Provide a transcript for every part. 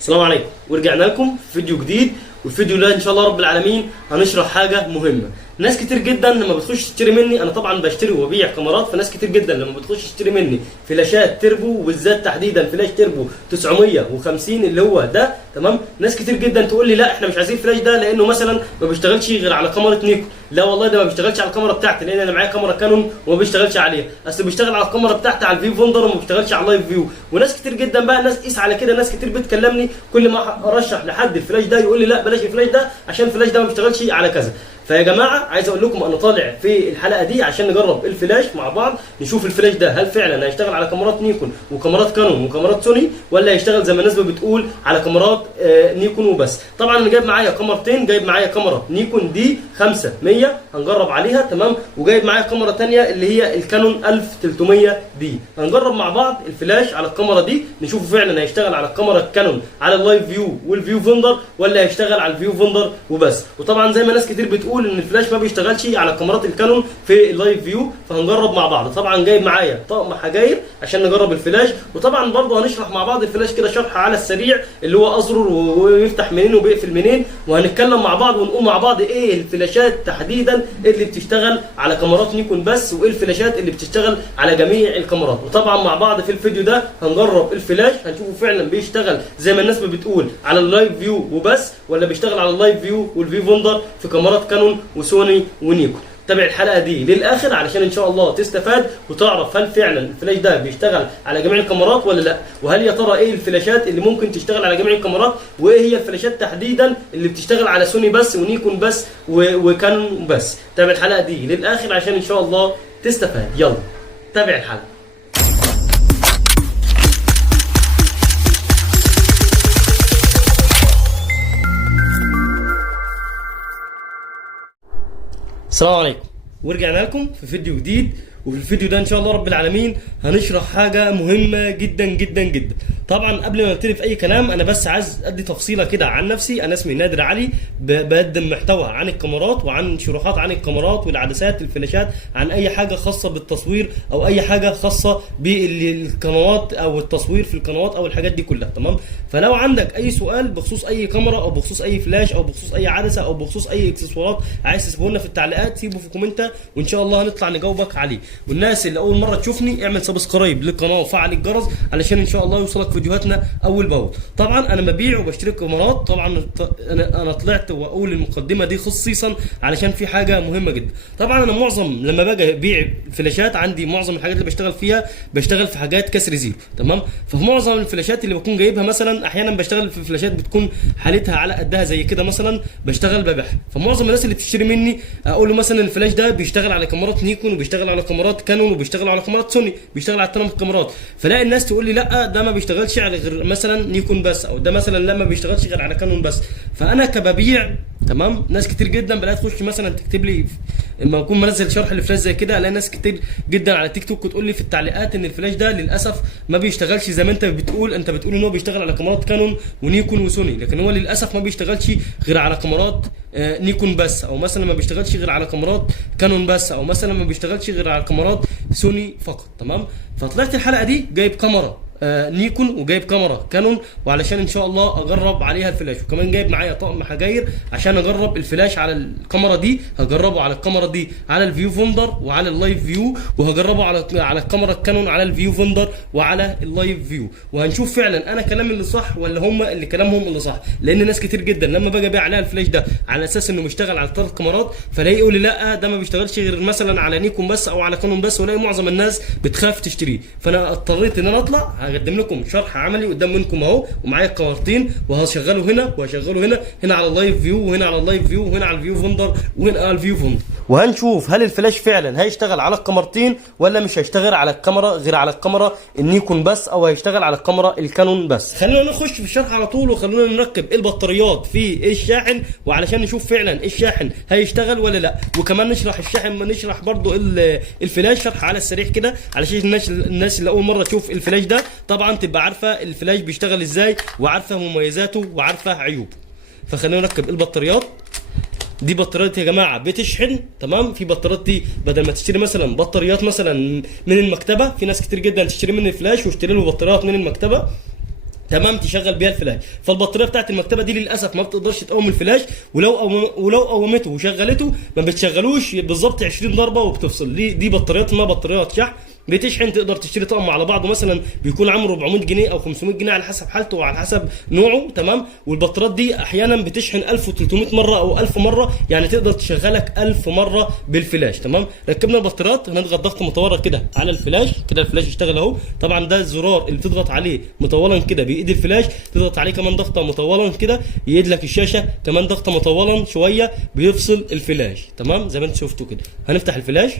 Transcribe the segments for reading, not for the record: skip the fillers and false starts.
السلام عليكم، ورجعنا لكم في فيديو جديد. والفيديو ده ان شاء الله رب العالمين هنشرح حاجه مهمه. ناس كتير جدا لما بتخش تشتري مني، انا طبعا بشتري وببيع كاميرات، فناس كتير جدا لما بتخش تشتري مني فلاشات تربو، وبالذات تحديدا فلاش تربو 950 اللي هو ده، تمام. ناس كتير جدا تقول لي لا احنا مش عايزين الفلاش ده لانه مثلا ما بيشتغلش غير على كاميرا نيكون. لا والله ده ما بيشتغلش على الكاميرا بتاعتي، لان انا معايا كاميرا كانون وما بيشتغلش عليها. اصل بيشتغل على الكاميرا بتاعتي على الفيو فندر وما بيشتغلش على اللايف فيو. وناس كتير جدا بقى الناس قيس على كده، ناس كتير بتكلمني كل ما ارشح لحد الفلاش ده يقول لي لا بلاش الفلاش ده عشان الفلاش ده ما بيشتغلش على كذا. فيا جماعه عايز اقول لكم انا طالع في الحلقه دي عشان نجرب الفلاش مع بعض، نشوف الفلاش ده هل فعلا هيشتغل على كاميرات نيكون وكاميرات كانون وكاميرات سوني، ولا هيشتغل زي ما الناس بتقول على كاميرات نيكون وبس. طبعا انا جايب معايا كاميرتين، جايب معايا كاميرا نيكون دي 5100 هنجرب عليها، تمام. وجايب معايا كاميرا ثانيه اللي هي الكانون 1300 دي. هنجرب مع بعض الفلاش على الكاميرا دي، نشوف فعلا هيشتغل على الكاميرا الكانون على اللايف فيو والفيو فندر، ولا هيشتغل على الفيو فندر وبس. وطبعا زي ما ناس كتير بتقول ان الفلاش ما بيشتغلش على كاميرات الكانون في اللايف فيو، فهنجرب مع بعض. طبعا جايب معايا طقم حجاير عشان نجرب الفلاش، وطبعا برضه هنشرح مع بعض الفلاش كده شرح على السريع اللي هو ازرر ويفتح منين وبيقفل منين، وهنتكلم مع بعض ونقول مع بعض ايه الفلاشات تحديدا اللي بتشتغل على كاميرات نيكون بس، وايه الفلاشات اللي بتشتغل على جميع الكاميرات. وطبعا مع بعض في الفيديو ده هنجرب الفلاش، هنشوفه فعلا بيشتغل زي ما الناس بتقول على اللايف فيو وبس، ولا بيشتغل على اللايف فيو والفيو فندر في كاميرات كانون وسوني ونيكون. تابع الحلقه دي للاخر علشان ان شاء الله تستفاد وتعرف هل فعلا الفلاش ده بيشتغل على جميع الكاميرات ولا لا، وهل يا ترى ايه الفلاشات اللي ممكن تشتغل على جميع الكاميرات، وايه هي الفلاشات تحديدا اللي بتشتغل على سوني بس ونيكون بس وكانون بس. تابع الحلقه دي للاخر عشان ان شاء الله تستفاد. يلا تابع الحلقه. السلام عليكم، ورجعنا لكم في فيديو جديد. وفي الفيديو ده ان شاء الله رب العالمين هنشرح حاجه مهمه جدا جدا جدا. طبعا قبل ما نبتدي في اي كلام انا بس عايز ادي تفصيله كده عن نفسي. انا اسمي نادر علي، بقدم محتوى عن الكاميرات وعن شروحات عن الكاميرات والعدسات الفلاشات، عن اي حاجه خاصه بالتصوير او اي حاجه خاصه بالقنوات او التصوير في القنوات او الحاجات دي كلها، تمام. فلو عندك اي سؤال بخصوص اي كاميرا او بخصوص اي فلاش او بخصوص اي عدسه او بخصوص اي اكسسوارات عايز تسيبه لنا في التعليقات، سيبه في كومنت وان شاء الله هنطلع نجاوبك عليه. والناس اللي اول مره تشوفني اعمل سبسكرايب للقناه وفعل الجرس علشان ان شاء الله يوصلك فيديوهاتنا اول باول. طبعا انا ببيع وبشتري كاميرات. طبعا انا طلعت واقول المقدمه دي خصيصا علشان في حاجه مهمه جدا. طبعا انا معظم لما باجي ابيع فلاشات عندي معظم الحاجات اللي بشتغل فيها بشتغل في حاجات كسر زيرو، تمام. ففي معظم الفلاشات اللي بكون جايبها مثلا احيانا بشتغل في فلاشات بتكون حالتها على قدها زي كده مثلا بشتغل ببيعها. فمعظم الناس اللي بتشتري مني اقول له مثلا الفلاش ده بيشتغل على كاميرات نيكون وبيشتغل على كاميرات كانون وبيشتغل على كاميرات سوني، بيشتغل على الثلاث كاميرات. فلاقي الناس تقول لي لا ده ما بيشتغلش على غير مثلا نيكون بس، او ده مثلا لا ما بيشتغلش غير على كانون بس. فانا كببيع، تمام، ناس كتير جدا بلاقي تخش مثلا تكتب لي لما اكون منزل شرح لفلاش زي كده، الاقي ناس كتير جدا على تيك توك وتقول لي في التعليقات ان الفلاش ده للاسف ما بيشتغلش زي ما انت بتقول. انت بتقول ان هو بيشتغل على كاميرات كانون ونيكون وسوني، لكن هو للاسف ما بيشتغلش غير على كاميرات نيكون بس، او مثلا ما بيشتغلش غير على كاميرات كانون بس، او مثلا ما بيشتغلش غير على كاميرات سوني فقط، تمام. فطلعت الحلقه دي جايب كاميرا نيكون وجايب كاميرا كانون، وعلشان ان شاء الله اجرب عليها الفلاش. وكمان جايب معايا طقم حجاير عشان اجرب الفلاش على الكاميرا دي، هجربه على الكاميرا دي على الفيو فندر وعلى اللايف فيو، وهجربه على الكاميرا الكانون على الفيو فندر وعلى اللايف فيو، وهنشوف فعلا انا كلامي اللي صح ولا هم اللي كلامهم اللي صح. لان ناس كتير جدا لما باجي ابيع عليها الفلاش ده على اساس انه بيشتغل على الثلاث كاميرات، فلاقي يقول لي لا ده ما بيشتغلش غير مثلا على نيكون بس او على كانون بس، ولاقي معظم الناس بتخاف تشتريه. فانا اضطريت ان انا اطلع هقدم لكم شرح عملي قدام منكم اهو، ومعايا كاميرتين وهشغله هنا وهشغله هنا على اللايف فيو وهنا على اللايف فيو وهنا على الفيو فندر وهنا على الفيو فندر، وهنشوف هل الفلاش فعلا هيشتغل على الكاميرتين ولا مش هيشتغل على الكاميرا غير على الكاميرا النيكون بس، او هيشتغل على الكاميرا الكانون بس. خلينا نخش في الشرح على طول، وخلونا نركب البطاريات في الشاحن وعلشان نشوف فعلا الشاحن هيشتغل ولا لا. وكمان نشرح الشاحن، ما نشرح برضو الفلاش شرح على السريع كده علشان الناس اللي اول مره تشوف الفلاش ده طبعا تبقى عارفه الفلاش بيشتغل ازاي وعارفه مميزاته وعارفه عيوبه. فخلينا نركب البطاريات. دي بطاريات يا جماعه بتشحن، تمام. في بطاريات دي بدل ما تشتري مثلا بطاريات مثلا من المكتبه، في ناس كتير جدا تشتري من الفلاش واشتري له بطاريات من المكتبه، تمام تشغل بيها الفلاش. فالبطاريه بتاعت المكتبه دي للاسف ما بتقدرش تقوم الفلاش، ولو قومته وشغلته ما بتشغلوش بالظبط 20 ضربه وبتفصل. دي بطاريات ما بطاريات شحن بتشحن، تقدر تشتري طقم على بعضه مثلا بيكون عامله 400 جنيه او 500 جنيه على حسب حالته وعلى حسب نوعه. تمام. والبطاريات دي احيانا بتشحن 1300 مره او 1000 مره، يعني تقدر تشغلك 1000 مره بالفلاش. تمام. ركبنا البطاريات، هنضغط ضغط متورط كده على الفلاش، كده الفلاش يشتغل اهو. طبعا ده الزرار اللي بتضغط عليه مطولا كده بايد الفلاش، تضغط عليه كمان ضغطه مطولا كده يقيد لك الشاشه، كمان ضغطه مطولا شويه بيفصل الفلاش. تمام زي ما انت شفتوا كده. هنفتح الفلاش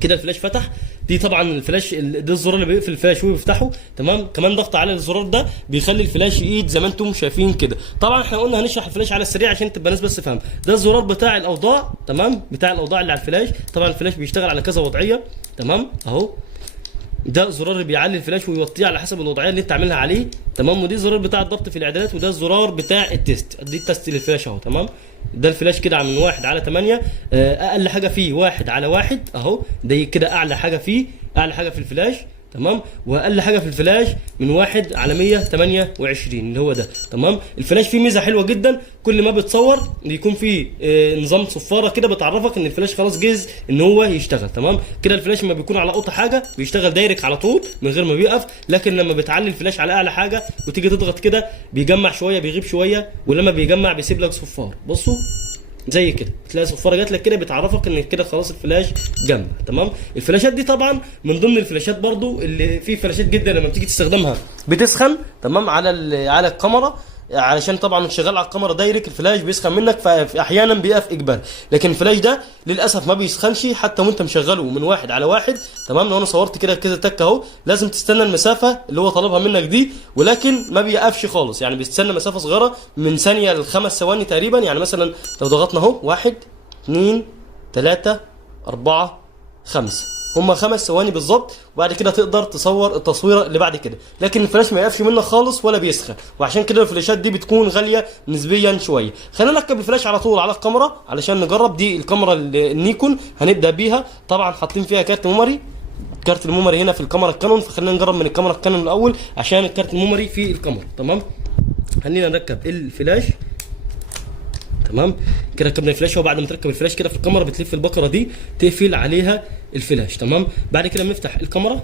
كده، الفلاش فتح. دي طبعا الفلاش ده الزرار اللي بيقفل الفلاش وبيفتحه. تمام. كمان ضغط على الزرار ده بيخلي الفلاش يقيد زي ما انتم شايفين كده. طبعا احنا قلنا هنشرح الفلاش على السريع عشان تبقى الناس بس تفهم. ده الزرار بتاع الاوضاع. تمام. بتاع الاوضاع اللي على الفلاش. طبعا الفلاش بيشتغل على كذا وضعيه. تمام اهو. ده الزرار اللي بيعلي الفلاش ويوطيه على حسب الوضعيه اللي انت عاملها عليه. تمام. ودي الزرار بتاع الضبط في الاعدادات، وده الزرار بتاع التيست. دي التست للفلاش اهو. تمام. ده الفلاش كده من 1 على 8، اقل حاجه فيه 1 على 1 اهو. ده كده اعلى حاجه فيه، اعلى حاجه في الفلاش. تمام. واقل حاجه في الفلاش من 1 على 128 اللي هو ده. تمام. الفلاش فيه ميزه حلوه جدا، كل ما بتصور بيكون فيه نظام صفاره كده بتعرفك ان الفلاش خلاص جاهز ان هو يشتغل. تمام. كده الفلاش لما بيكون على اوطى حاجه بيشتغل دايركت على طول من غير ما بيقف، لكن لما بتعلي الفلاش على اعلى حاجه وتيجي تضغط كده بيجمع شويه بيغيب شويه، ولما بيجمع بيسيب لك صفار. بصوا زي كده تلاقي صفاره جات لك كده بتعرفك ان كده خلاص الفلاش جمع. تمام. الفلاشات دي طبعا من ضمن الفلاشات برضو اللي في فلاشات جدا لما بتيجي تستخدمها بتسخن. تمام. على الكاميرا، علشان طبعا شغال على الكاميرا دايركت الفلاش بيسخن منك، فاحيانا بيقف اجباري. لكن الفلاش ده للاسف ما بيسخنش حتى وانت مشغله من 1 على 1. تمام. لو انا صورت كده كذا تك اهو، لازم تستنى المسافه اللي هو طالبها منك دي، ولكن ما بيقفش خالص، يعني بيستنى مسافه صغيره من ثانيه ل5 ثواني تقريبا. يعني مثلا لو ضغطنا اهو 1 2 3 4 5، هم 5 ثواني بالظبط، وبعد كده تقدر تصور التصويره اللي بعد كده. لكن الفلاش ما يقفش منك خالص ولا بيسخن، وعشان كده الفلاشات دي بتكون غاليه نسبيا شويه. خلينا نركب الفلاش على طول على الكاميرا علشان نجرب. دي الكاميرا النيكون هنبدا بيها. طبعا حاطين فيها كارت ميموري، كارت الميموري هنا في الكاميرا الكانون، فخلينا نجرب من الكاميرا الكانون الاول عشان الكارت الميموري في الكاميرا. تمام. خلينا نركب الفلاش. تمام. كده ركبنا الفلاش، وبعد ما تركب الفلاش كده في الكاميرا بتلف البكره دي تقفل عليها الفلاش. تمام. بعد كده بنفتح الكاميرا.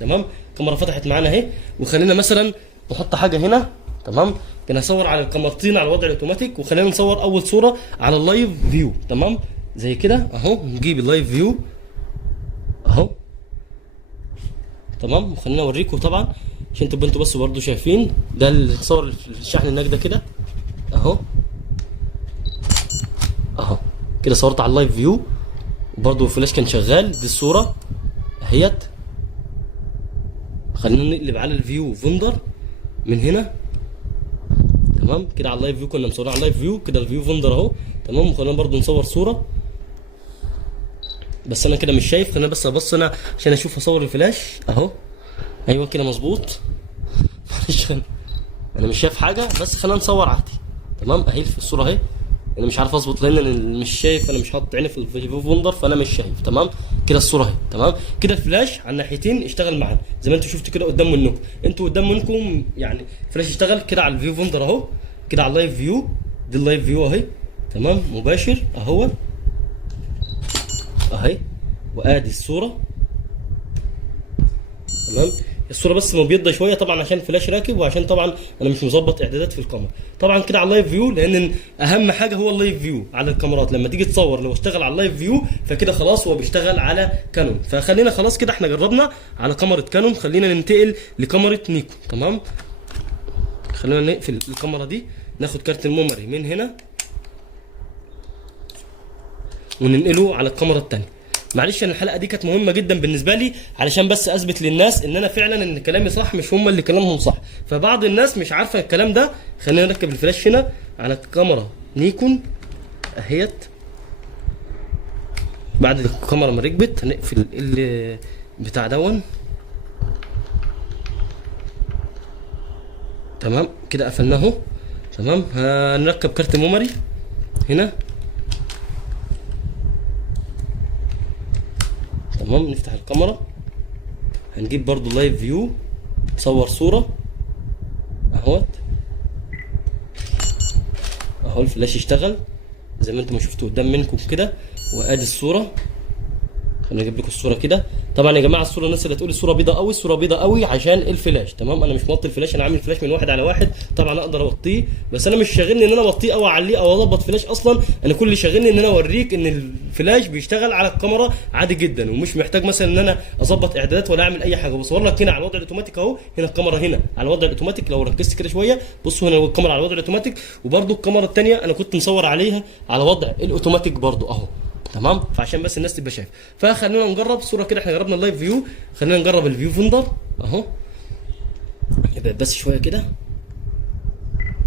تمام. الكاميرا فتحت معانا اهي، وخلينا مثلا نحط حاجه هنا. تمام. كنا نصور على الكاميرتين على الوضع الاوتوماتيك، وخلينا نصور اول صوره على اللايف فيو. تمام. زي كده اهو. نجيب اللايف فيو اهو. تمام. وخلينا اوريكم طبعا عشان تبقوا انتوا بس برضه شايفين. ده الصور الشحن النجده كده اهو اهو. كده صورت على اللايف فيو وبرضه الفلاش كان شغال. دي الصوره اهيت. خلينا نقلب على الفيو فندر من هنا. تمام. كده على اللايف فيو كنا مصورين على اللايف فيو، كده الفيو فندر اهو. تمام. وخلينا برضه نصور صوره، بس انا كده مش شايف. خلينا بس ابص انا عشان اشوف اصور الفلاش اهو. ايوه كده مظبوط. معلش انا مش شايف حاجه، بس خلينا نصور عادي. تمام. اهي في الصوره اهي. انا مش عارف اظبط لان انا مش شايف، انا مش حاطط عيني في الفيو فندر فانا مش شايف. تمام. كده الصوره اهي. تمام. كده الفلاش على الناحيتين اشتغل معانا زي ما انتوا شفتوا كده قدام منكم. انتوا قدام منكم يعني الفلاش اشتغل كده على الفيو فندر اهو، كده على اللايف فيو. دي اللايف فيو اهي. تمام. مباشر اهو اهي. وادي الصوره. تمام. الصوره بس مبيضه شويه طبعا عشان الفلاش راكب، وعشان طبعا انا مش مظبط اعدادات في الكاميرا. طبعا كده على اللايف فيو، لان اهم حاجه هو اللايف فيو على الكاميرات. لما تيجي تصور لو اشتغل على اللايف فيو فكده خلاص هو بيشتغل على كانون. فخلينا خلاص كده احنا جربنا على كاميرا كانون، خلينا ننتقل لكاميرا نيكون. تمام. خلينا نقفل الكاميرا دي، ناخد كارت الميموري من هنا وننقله على الكاميرا الثانيه. معلش انا الحلقه دي كانت مهمه جدا بالنسبه لي علشان بس اثبت للناس ان انا فعلا ان كلامي صح، مش هم اللي كلامهم صح. فبعض الناس مش عارفه الكلام ده. خلينا نركب الفلاش هنا على الكاميرا نيكون اهيت. بعد الكاميرا ما ركبت هنقفل بتاع دون. تمام. كده قفلناه. تمام. هنركب كارت ميموري هنا. تمام. نفتح الكاميرا، هنجيب برضو لايف فيو، تصور صورة اهوت اهو الفلاش اشتغل زي ما انتم شفتوا قدام منكم كده. وادي الصوره، خليني اجيب لكم الصوره كده. طبعا يا جماعه الصوره الناس اللي هتقول الصوره بيضاء قوي، الصوره بيضاء قوي عشان الفلاش. تمام، انا مش موطي الفلاش، انا عامل فلاش من 1 على 1. طبعا اقدر اوطيه بس انا مش شاغلني ان انا اوطيه او اعليه او اظبط فلاش اصلا. انا كل اللي شاغلني ان انا اوريك ان الفلاش بيشتغل على الكاميرا عادي جدا، ومش محتاج مثلا ان انا اظبط اعدادات ولا اعمل اي حاجه. بصور لك هنا على الوضع الاوتوماتيك اهو، هنا الكاميرا هنا على الوضع الاوتوماتيك. لو ركزت كده شويه بصوا هنا الكاميرا على الوضع الاوتوماتيك، وبرده الكاميرا الثانيه انا كنت مصور عليها على وضع الاوتوماتيك برده اهو. تمام، فعشان بس الناس تبقى شايفه. فخلونا نجرب صوره كده، احنا جربنا اللايف فيو، خلينا نجرب الفيو فندر اهو. يبقى بس شويه كده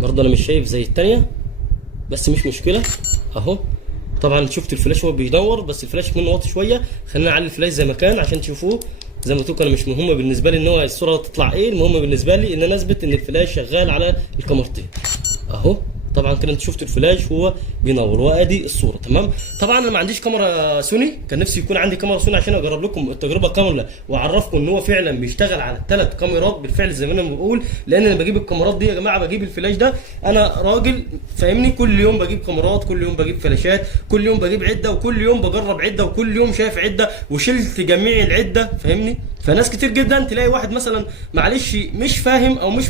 برضه انا مش شايف زي الثانيه بس مش مشكله اهو. طبعا شفت الفلاش هو بيدور بس الفلاش منه واطي شويه. خلينا نعلي الفلاش زي ما كان عشان تشوفوه. زي ما قلت لكم انا مش مهم بالنسبه لي ان هو الصوره تطلع ايه، المهم بالنسبه لي ان انا اثبت ان الفلاش شغال على الكاميرتين اهو. طبعا كده انت شفت الفلاش وهو بينور، وادي الصوره. تمام، طبعا انا ما عنديش كاميرا سوني، كان نفسي يكون عندي كاميرا سوني عشان اجرب لكم التجربه كامله واعرفكم ان هو فعلا بيشتغل على ال3 كاميرات بالفعل زي ما انا بقول. لان انا بجيب الكاميرات دي يا جماعه، بجيب الفلاش ده، انا راجل فاهمني، كل يوم بجيب كاميرات، كل يوم بجيب فلاشات، كل يوم بجيب عده، وكل يوم بجرب عده، وكل يوم شايف عده وشلت جميع العده فاهمني. فناس كتير جدا تلاقي واحد مثلا معلش مش فاهم او مش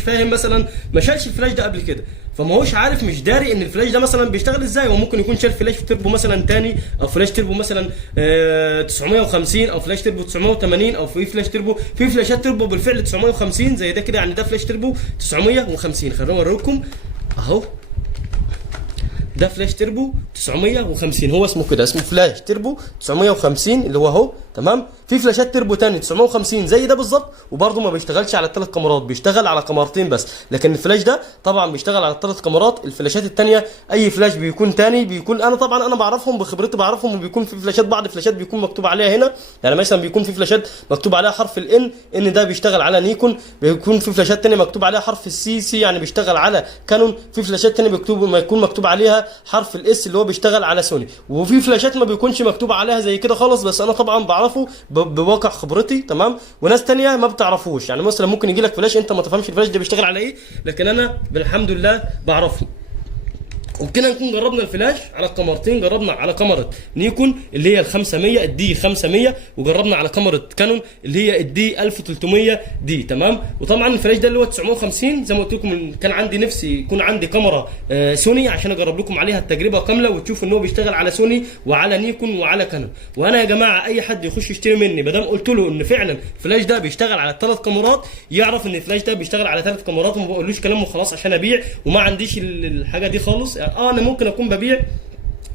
فاهم مثلا ما شالش الفلاش ده قبل كده، فما هوش عارف، مش داري ان الفلاش ده مثلا بيشتغل ازاي. وممكن يكون شال فلاش تربو مثلا تاني، او فلاش تربو مثلا 950، او فلاش تربو 980، او في فلاش تربو، في فلاشات تربو بالفعل 950 زي ده كده. يعني ده فلاش تربو 950. خليني اوريكم اهو، ده فلاش تربو 950 هو اسمه كده، اسمه فلاش تربو 950 اللي هو اهو. تمام، في فلاشات تربو تاني 950 زي ده بالظبط، وبرده ما بيشتغلش على ال3 كاميرات، بيشتغل على كاميرتين بس. لكن الفلاش ده طبعا بيشتغل على ال3 كاميرات. الفلاشات الثانيه اي فلاش بيكون تاني بيكون انا طبعا انا بعرفهم بخبرتي بعرفهم، وبيكون في فلاشات بعض فلاشات بيكون مكتوب عليها هنا، يعني مثلا بيكون في فلاشات مكتوب عليها حرف الان ان ده بيشتغل على نيكون، بيكون في فلاشات ثانيه مكتوب عليها حرف السي يعني بيشتغل على كانون، في فلاشات ثانيه ما يكون مكتوب عليها حرف الاس اللي هو بيشتغل على سوني، وفي فلاشات ما بيكونش مكتوب عليها زي كده خالص. بس انا طبعا بعرفه بواقع خبرتي. تمام، وناس تانية ما بتعرفوش، يعني مثلا ممكن يجي لك فلاش انت ما تفهمش الفلاش ده بيشتغل على ايه، لكن انا بالحمد لله بعرفه. وبكده نكون جربنا الفلاش على الكاميرتين. جربنا على كاميرا نيكون اللي هي ال 500 الدي 500، وجربنا على كاميرا كانون اللي هي الدي 1300 دي. تمام، وطبعا الفلاش ده اللي هو 950 زي ما قلت لكم كان عندي نفسي يكون عندي كاميرا سوني عشان اجرب لكم عليها التجربه كامله وتشوفوا ان هو بيشتغل على سوني وعلى نيكون وعلى كانون. وانا يا جماعه اي حد يخش يشتري مني ما دام قلت له ان فعلا الفلاش ده بيشتغل على ال3 كاميرات، يعرف ان الفلاش ده بيشتغل على 3 كاميرات، وما بقولوش كلام وخلاص عشان ابيع، وما عنديش الحاجه دي خالص. انا ممكن اكون ببيع،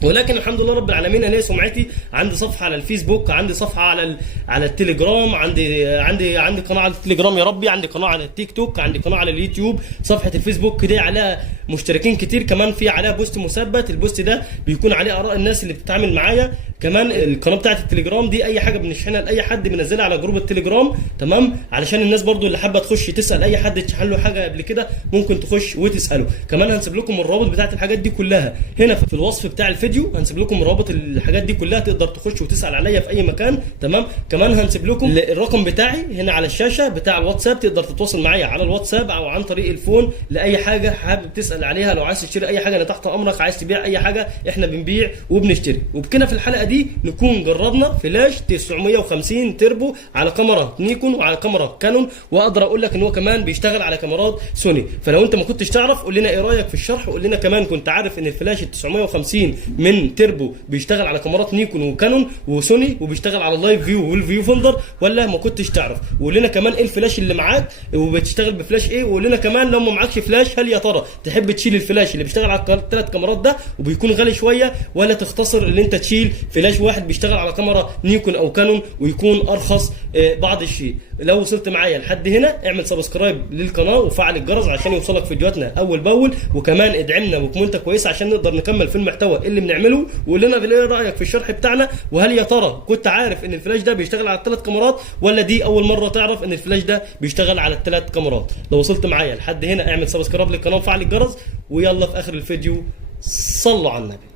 ولكن الحمد لله رب العالمين انا سمعتي، عندي صفحه على الفيسبوك، عندي صفحه على التليجرام، عندي قناه على التليجرام يا ربي، عندي قناه على التيك توك، عندي قناه على اليوتيوب. صفحه الفيسبوك دي عليها مشتركين كتير، كمان في عليها بوست مثبت، البوست ده بيكون عليه اراء الناس اللي بتتعامل معايا. كمان القناه بتاعه التليجرام دي اي حاجه بنشحنها لاي حد بنزلها على جروب التليجرام. تمام، علشان الناس برضو اللي حابه تخش تسال اي حد اتشحن له حاجه قبل كده ممكن تخش وتساله. كمان هنسيب لكم الروابط بتاعه الحاجات دي كلها هنا في الوصف بتاع الفيديو، هنسيب لكم روابط الحاجات دي كلها تقدر تخش وتسال عليا في اي مكان. تمام، كمان هنسيب لكم الرقم بتاعي هنا على الشاشه بتاع الواتساب، تقدر تتواصل معايا على الواتساب او عن طريق الفون لاي حاجه حابب تسال عليها. لو عايز تشتري اي حاجه انا تحت امرك، عايز تبيع اي حاجه احنا بنبيع وبنشتري. وبكده في الحلقه دي نكون جربنا فلاش 950 تربو على كاميرا نيكون وعلى كاميرا كانون، واقدر اقول لك ان هو كمان بيشتغل على كاميرات سوني. فلو انت ما كنتش تعرف قول لنا ايه رايك في الشرح، وقول لنا كمان كنت عارف ان الفلاش 950 من تربو بيشتغل على كاميرات نيكون وكانون وسوني وبيشتغل على اللايف فيو والفيو فولدر، ولا ما كنتش تعرف؟ وقول لنا كمان ايه الفلاش اللي معاك وبتشتغل بفلاش ايه. وقول لنا كمان لو ما معكش فلاش هل يا ترى تحب تشيل الفلاش اللي بيشتغل على ال3 كاميرات ده وبيكون غالي شويه، ولا تختصر ان انت تشيل فلاش واحد بيشتغل على كاميرا نيكون او كانون ويكون ارخص بعض الشيء. لو وصلت معايا لحد هنا اعمل سبسكرايب للقناه وفعل الجرس عشان يوصلك فيديوهاتنا اول باول، وكمان ادعمنا بكومنت كويس عشان نقدر نكمل في المحتوى اللي بنعمله. وقول لنا ايه رايك في الشرح بتاعنا، وهل يا ترى كنت عارف ان الفلاش ده بيشتغل على ال3 كاميرات، ولا دي اول مره تعرف ان الفلاش ده بيشتغل على ال3 كاميرات؟ لو وصلت معايا لحد هنا اعمل سبسكرايب للقناه وفعل الجرس، ويلا في اخر الفيديو صلوا على النبي.